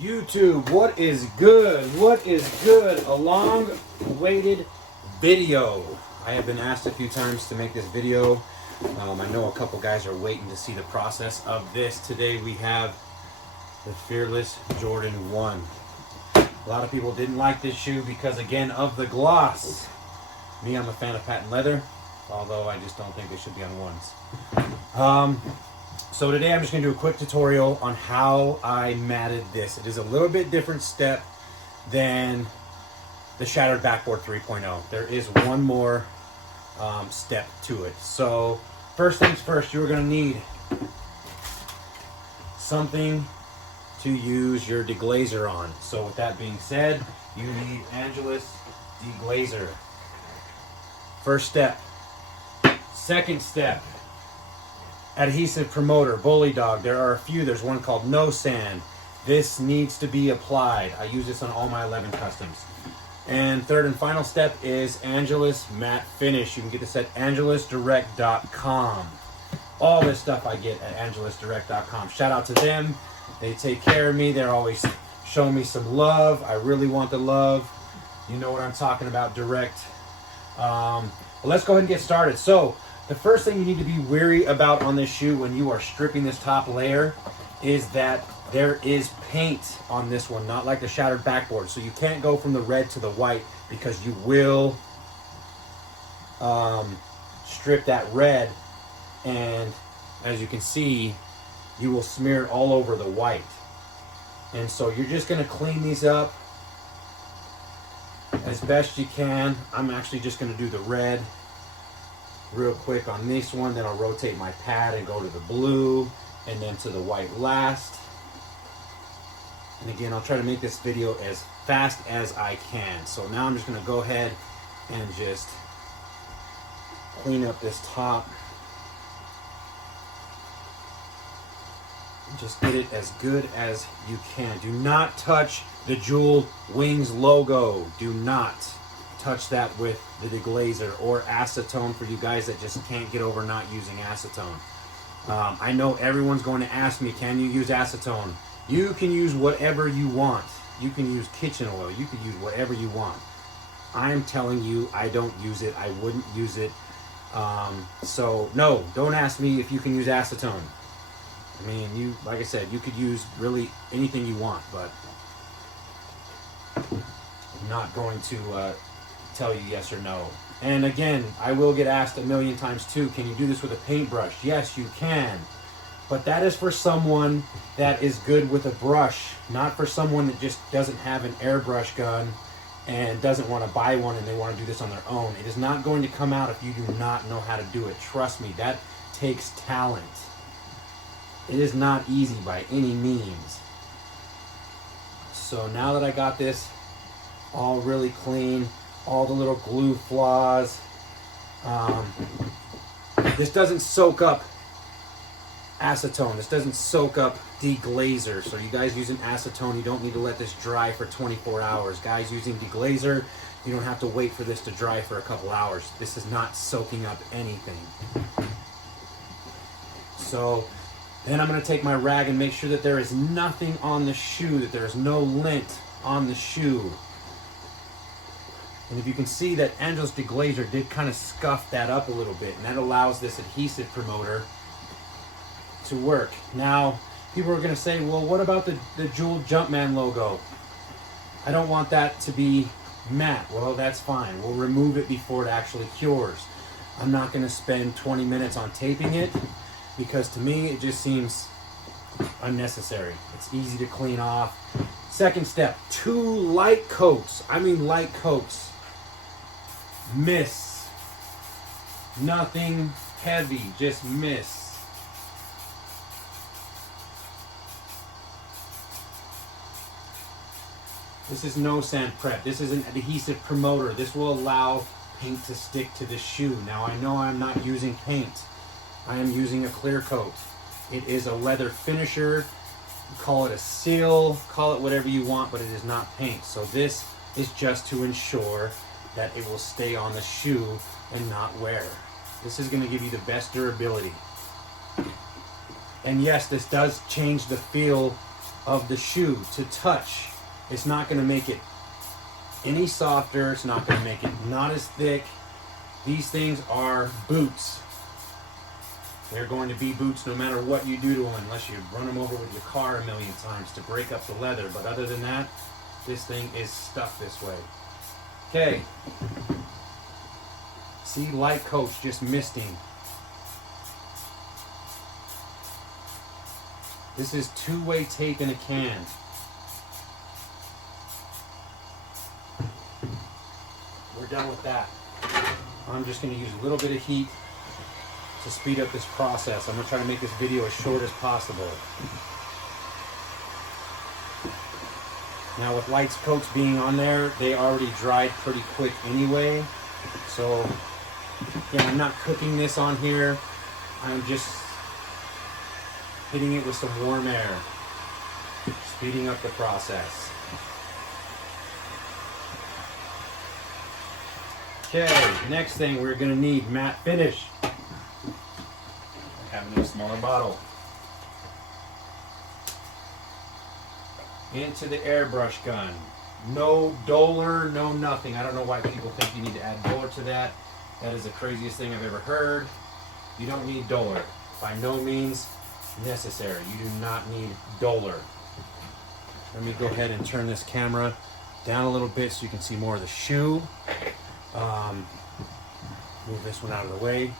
YouTube, what is good? What is good? A long-awaited video. I have been asked a few times to make this video. I know a couple guys are waiting to see the process of this. Today we have the Fearless Jordan 1. A lot of people didn't like this shoe because, again, of the gloss. Me, I'm a fan of patent leather, although I just don't think they should be on ones. So today I'm just going to do a quick tutorial on how I matted this. It is a little bit different step than the Shattered Backboard 3.0. There is one more step to it. So first things first, you're going to need something to use your deglazer on. So with that being said, you need Angelus deglazer. First step. Second step, adhesive promoter, Bully Dog. There are a few. There's one called No Sand. This needs to be applied. I use this on all my 11 customs. And third and final step is Angelus Matte Finish. You can get this at angelusdirect.com. All this stuff I get at angelusdirect.com. Shout out to them. They take care of me. They're always showing me some love. I really want the love. You know what I'm talking about, direct. Well, let's go ahead and get started. So the first thing you need to be wary about on this shoe when you are stripping this top layer is that there is paint on this one, not like the Shattered Backboard. So you can't go from the red to the white because you will strip that red, and as you can see, you will smear it all over the white. And so you're just going to clean these up as best you can. I'm actually just going to do the red real quick on this one, then I'll rotate my pad and go to the blue and then to the white last. And again, I'll try to make this video as fast as I can. So now I'm just going to go ahead and just clean up this top. Just get it as good as you can. Do not touch the Jewel Wings logo. Do not touch that with the deglazer or acetone for you guys that just can't get over not using acetone. I know everyone's going to ask me, can you use acetone? You can use whatever you want. You can use kitchen oil. You can use whatever you want. I'm telling you, I don't use it. I wouldn't use it. So no, don't ask me if you can use acetone. I mean, like I said, you could use really anything you want, but I'm not going to tell you yes or no. And again, I will get asked a million times too, can you do this with a paintbrush? Yes, you can. But that is for someone that is good with a brush, not for someone that just doesn't have an airbrush gun and doesn't want to buy one and they want to do this on their own. It is not going to come out if you do not know how to do it. Trust me, that takes talent. It is not easy by any means. So now that I got this all really clean, all the little glue flaws, this doesn't soak up acetone. This doesn't soak up deglazer. So you guys using acetone, you don't need to let this dry for 24 hours. Guys using deglazer, you don't have to wait for this to dry for a couple hours. This is not soaking up anything. So then I'm going to take my rag and make sure that there is nothing on the shoe, that there is no lint on the shoe. And if you can see that Angelus deglazer did kind of scuff that up a little bit, and that allows this adhesive promoter to work. Now, people are going to say, well, what about the Jewel Jumpman logo? I don't want that to be matte. Well, that's fine. We'll remove it before it actually cures. I'm not going to spend 20 minutes on taping it, because to me it just seems unnecessary. It's easy to clean off. Second step, 2 light coats. I mean light coats. Miss. Nothing heavy, just miss. This is No Sand Prep. This is an adhesive promoter. This will allow paint to stick to the shoe. Now I know I'm not using paint. I am using a clear coat. It is a leather finisher. Call it a seal, call it whatever you want, but it is not paint. So this is just to ensure that it will stay on the shoe and not wear. This is going to give you the best durability. And yes, this does change the feel of the shoe to touch. It's not going to make it any softer. It's not going to make it not as thick. These things are boots. They're going to be boots no matter what you do to them, unless you run them over with your car a million times to break up the leather. But other than that, this thing is stuck this way. Okay. See, light coach just misting. This is two-way tape in a can. We're done with that. I'm just going to use a little bit of heat to speed up this process. I'm going to try to make this video as short as possible. Now with light coats being on there, they already dried pretty quick anyway. So, yeah, I'm not cooking this on here. I'm just hitting it with some warm air, speeding up the process. Okay, next thing we're going to need matte finish. Having a smaller bottle. Into the airbrush gun. No Doler, no nothing. I don't know why people think you need to add Doler to that. That is the craziest thing I've ever heard. You don't need Doler. By no means necessary. You do not need Doler. Let me go ahead and turn this camera down a little bit so you can see more of the shoe. Move this one out of the way.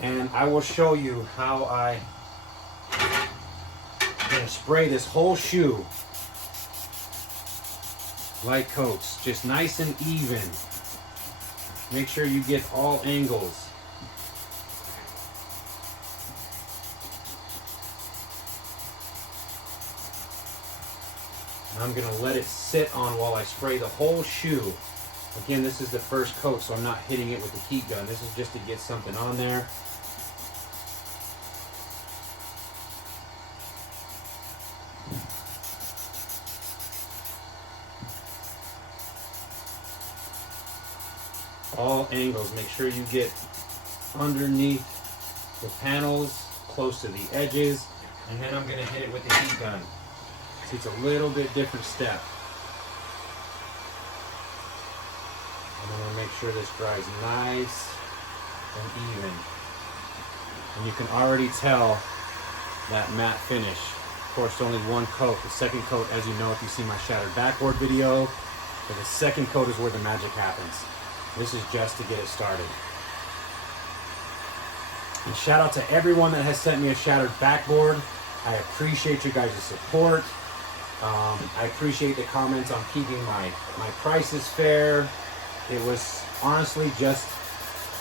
And I will show you how I'm going to spray this whole shoe. Light coats, just nice and even. Make sure you get all angles. And I'm going to let it sit on while I spray the whole shoe. Again, this is the first coat, so I'm not hitting it with the heat gun. This is just to get something on there. All angles. Make sure you get underneath the panels, close to the edges, and then I'm going to hit it with the heat gun. See, it's a little bit different step. I'm going to make sure this dries nice and even. And you can already tell that matte finish. Of course, only one coat. The second coat, as you know, if you see my shattered backboard video, but the second coat is where the magic happens. This is just to get it started. And shout out to everyone that has sent me a shattered backboard. I appreciate you guys' support. I appreciate the comments on keeping my prices fair. It was honestly just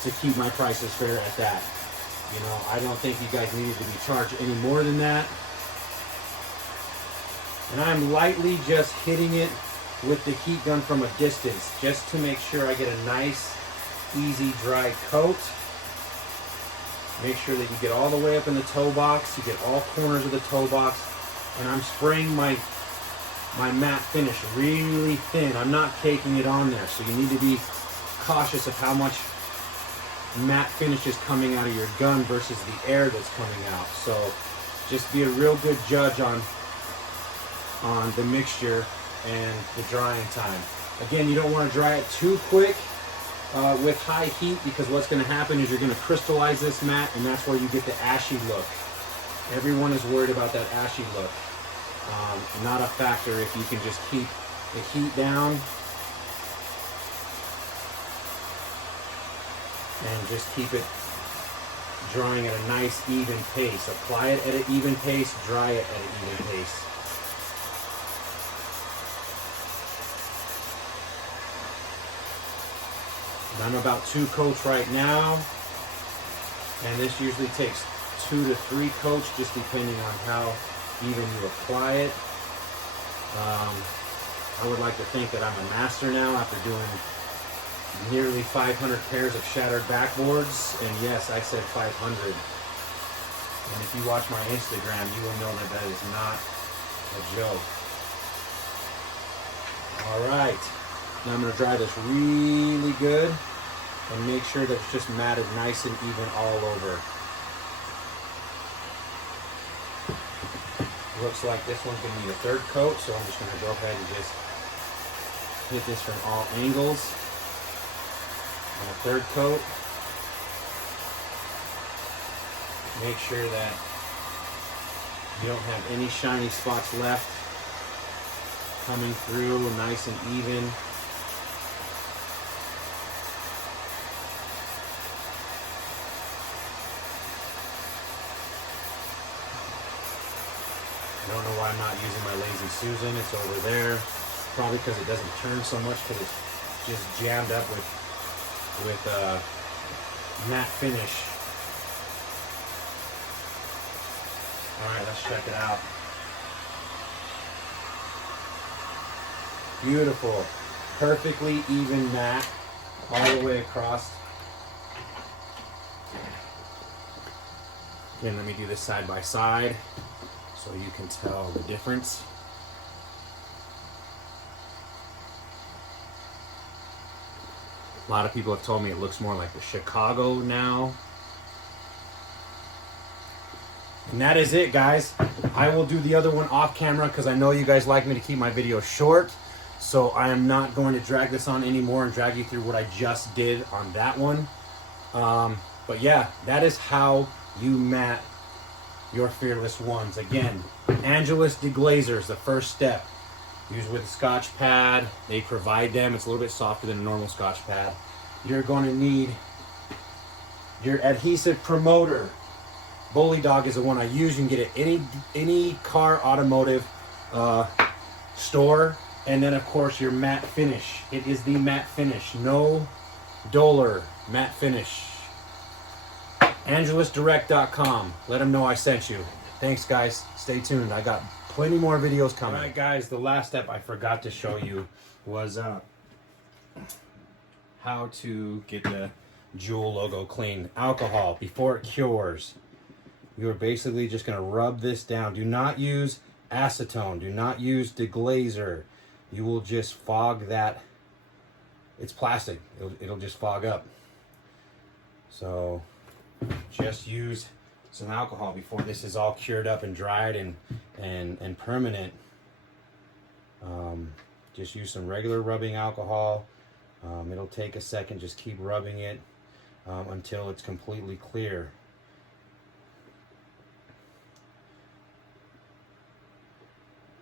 to keep my prices fair at that. You know, I don't think you guys needed to be charged any more than that. And I'm lightly just hitting it with the heat gun from a distance, just to make sure I get a nice, easy, dry coat. Make sure that you get all the way up in the toe box, you get all corners of the toe box, and I'm spraying my matte finish really thin. I'm not caking it on there, so you need to be cautious of how much matte finish is coming out of your gun versus the air that's coming out. So just be a real good judge on the mixture and the drying time. Again, you don't want to dry it too quick with high heat, because what's going to happen is you're going to crystallize this matte, and that's where you get the ashy look. Everyone is worried about that ashy look. Not a factor if you can just keep the heat down and just keep it drying at a nice even pace. Apply it at an even pace, dry it at an even pace. And I'm about 2 coats right now, and this usually takes 2 to 3 coats, just depending on how even you apply it. I would like to think that I'm a master now after doing nearly 500 pairs of shattered backboards, and yes, I said 500. And if you watch my Instagram, you will know that that is not a joke. Alright, now I'm going to dry this really good and make sure that it's just matted nice and even all over. Looks like this one's going to need a third coat, so I'm just going to go ahead and just hit this from all angles. And a third coat. Make sure that you don't have any shiny spots left. Coming through nice and even. I don't know why I'm not using my Lazy Susan. It's over there. Probably because it doesn't turn so much because it's just jammed up with matte finish. All right, let's check it out. Beautiful, perfectly even matte all the way across. Again, let me do this side by side so you can tell the difference. A lot of people have told me it looks more like the Chicago now. And that is it, guys. I will do the other one off camera because I know you guys like me to keep my videos short. So I am not going to drag this on anymore and drag you through what I just did on that one. But yeah, that is how you matte your Fearless ones. Again, Angelus Deglazer is the first step. Use with a Scotch pad. They provide them. It's a little bit softer than a normal Scotch pad. You're going to need your adhesive promoter. Bully Dog is the one I use. You can get it at any car automotive store. And then, of course, your matte finish. It is the matte finish. No Doller matte finish. AngelusDirect.com. Let them know I sent you. Thanks, guys. Stay tuned. I got plenty more videos coming. All right, guys. The last step I forgot to show you was how to get the Jewel logo clean. Alcohol before it cures. You're basically just going to rub this down. Do not use acetone. Do not use deglazer. You will just fog that. It's plastic. It'll just fog up. So just use some alcohol before this is all cured up and dried and permanent. Just use some regular rubbing alcohol. It'll take a second. Just keep rubbing it until it's completely clear.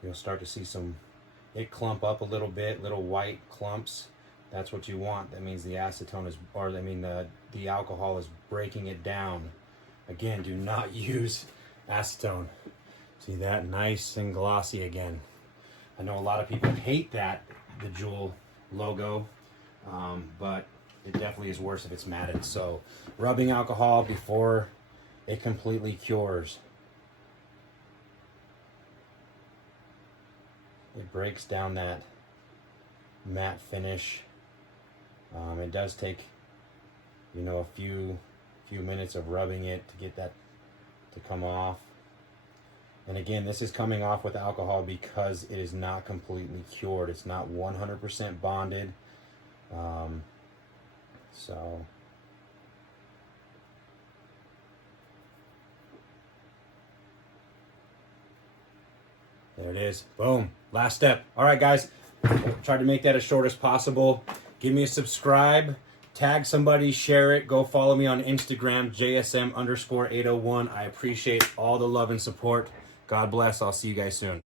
You'll start to see it clump up a little bit, little white clumps. That's what you want. That means the acetone is, or I mean the alcohol is breaking it down. Again, do not use acetone. See that? Nice and glossy again. I know a lot of people hate that, the Jewel logo, but it definitely is worse if it's matted. So rubbing alcohol before it completely cures. It breaks down that matte finish. It does take, a few minutes of rubbing it to get that to come off. And again, this is coming off with alcohol because it is not completely cured. It's not 100% bonded. So there it is. Boom. Last step. All right, guys. Try to make that as short as possible. Give me a subscribe. Tag somebody. Share it. Go follow me on Instagram, JSM_801. I appreciate all the love and support. God bless. I'll see you guys soon.